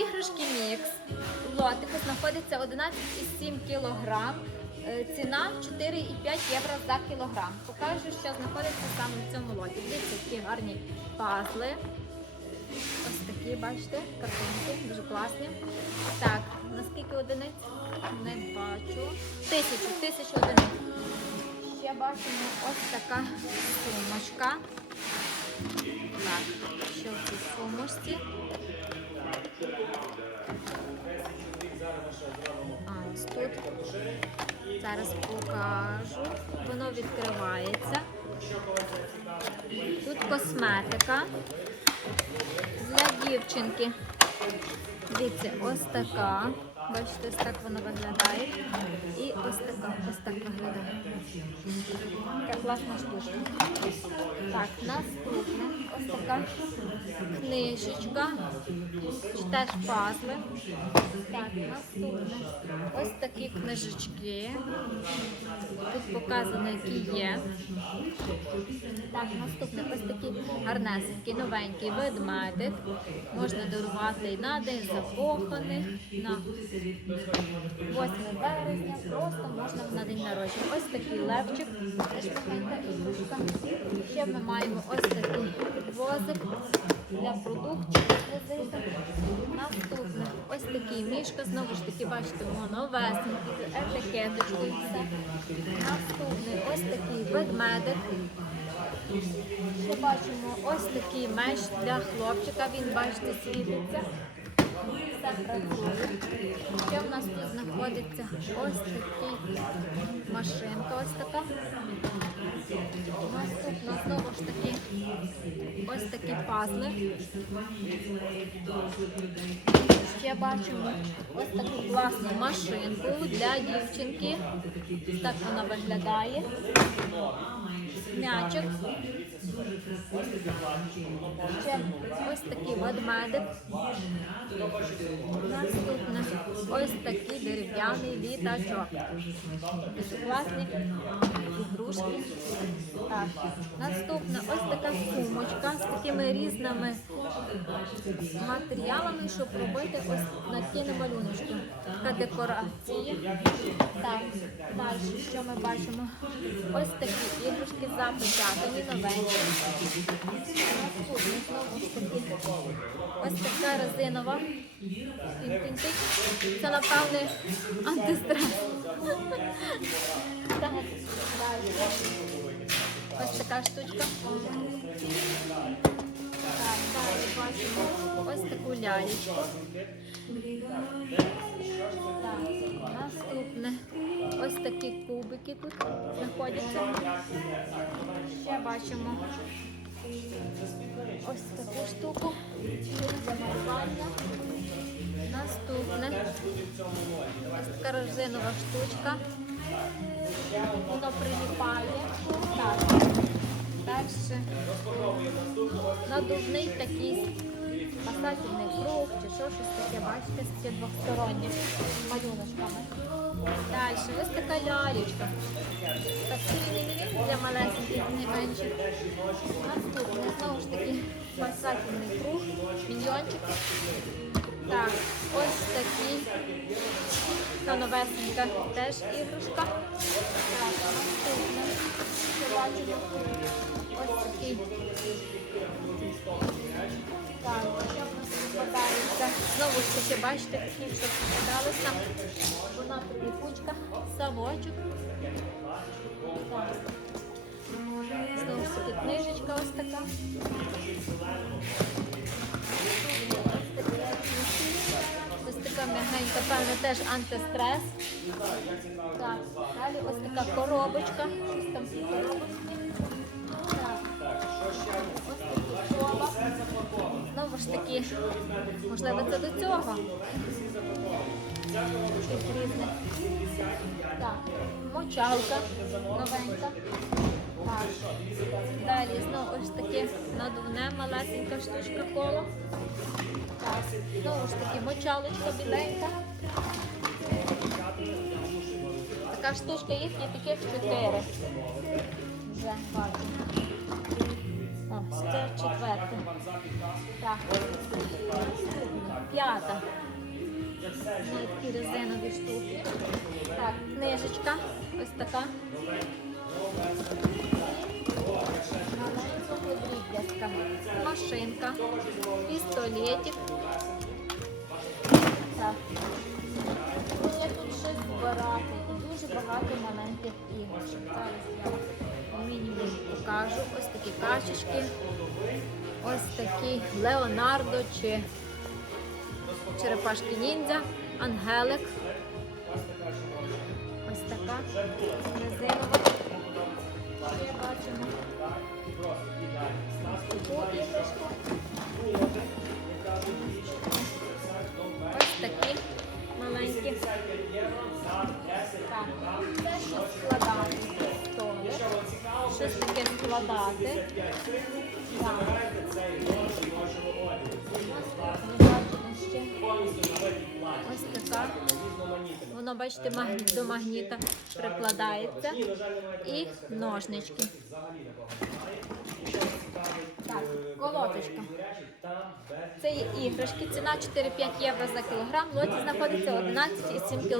Іграшки мікс. Лотику знаходиться 11,7 кг. Е, Ціна 4,5 євро за кілограм. Покажу, що знаходиться саме в цьому лоті. Дивіться, які гарні пазли. Ось такі, бачите, картинки, дуже класні. Так, наскільки одиниць? Не бачу. Тисячу, тисячу одиниць. Ще бачимо ось така сумочка. Так, що в цій сумочці? Ось тут. Зараз покажу. Воно відкривається. Тут косметика для дівчинки. Дивіться, ось така. Бачите, ось так воно виглядає. І ось така, ось так виглядає. Така класна штучка. Так, наступне ось така книжечка. Теж пазли. Так, наступне. Ось такі книжечки. Тут показано, які є. Так, наступне ось такий гарнесенький, новенький ведмедик. Можна дарувати і на день закоханих, на 8 березня, просто можна на день народження. Ось такий левчик. Ще ми маємо ось такий возик для продуктів візиту. Наступне ось такий мішка, знову ж таки, бачите, воно новесенький, з етикеточкою все. Наступний ось такий ведмедик. Ще бачимо ось такий меч для хлопчика. Він, бачите, світиться. Ще в нас тут знаходиться ось такий машинка, ось така. Наступно знову ж таки ось такі пазли. Ще бачимо ось таку класну машинку для дівчинки. Так вона виглядає. М'ячик. Ще ось такий ведмедик. Наступне ось такий дерев'яний літачок. Класні ігрушки. Так. Наступне ось така сумочка з такими різними матеріалами, щоб робити ось на такі малюночки. Така декорація. Так, далі, що ми бачимо? Ось такі іграшки запечатані, новенькі. Ось така резинова. Це, напевне, антистрес. Так, далі. Ось така штучка. Так, далі ось таку лялечку. Наступне. Ось такі кубики тут знаходяться. Ще бачимо ось таку штуку. Для. Наступне. Ось така резинова штучка. Надувний такий спасательний круг чи що щось таке, бачите, з ці двосторонні малюночками. Далі, ось така лялечка. Так, сирі для малесеньких, не менших. Наступне, знову ж таки, спасательний круг, міньйончик. Так, ось такий. Та новесенька теж іграшка. Так, наступне. Ось такий. Так, що в нас попадається? Знову ж таки, бачите, такі, що попадалися. Вона такий кучка, совочок. Так. Знову ж таки, книжечка ось така. Ось така м'ягенька, певно, теж антистрес. Так, далі ось така коробочка. Щось там в цій Знову ж таки, можливо, це до цього. Мочалка новенька. Так. Далі знову ось таке надувне малесенька штучка коло. Так, знову ж таки мочалочка біленька. Така штучка їх є таких чотири. Вже бачу. О, Це четверте. Так. П'ята. Нитки резинові штуки. Так, книжечка. Ось така. Машинка. Пістолетик. Дуже багато маленьких іграшок. Зараз я мінімум покажу. Ось такі качечки. Ось такий Леонардо чи черепашки ніндзя, ангелик. Ось така резинова. Ще бачимо. Таку іграшку. Ще ось така. Воно, бачите, до магніта прикладається. І ножнички. Так, колодочка. Це є іграшки. Ціна 4-5 євро за кілограм. Лоті знаходиться 11,7 кг.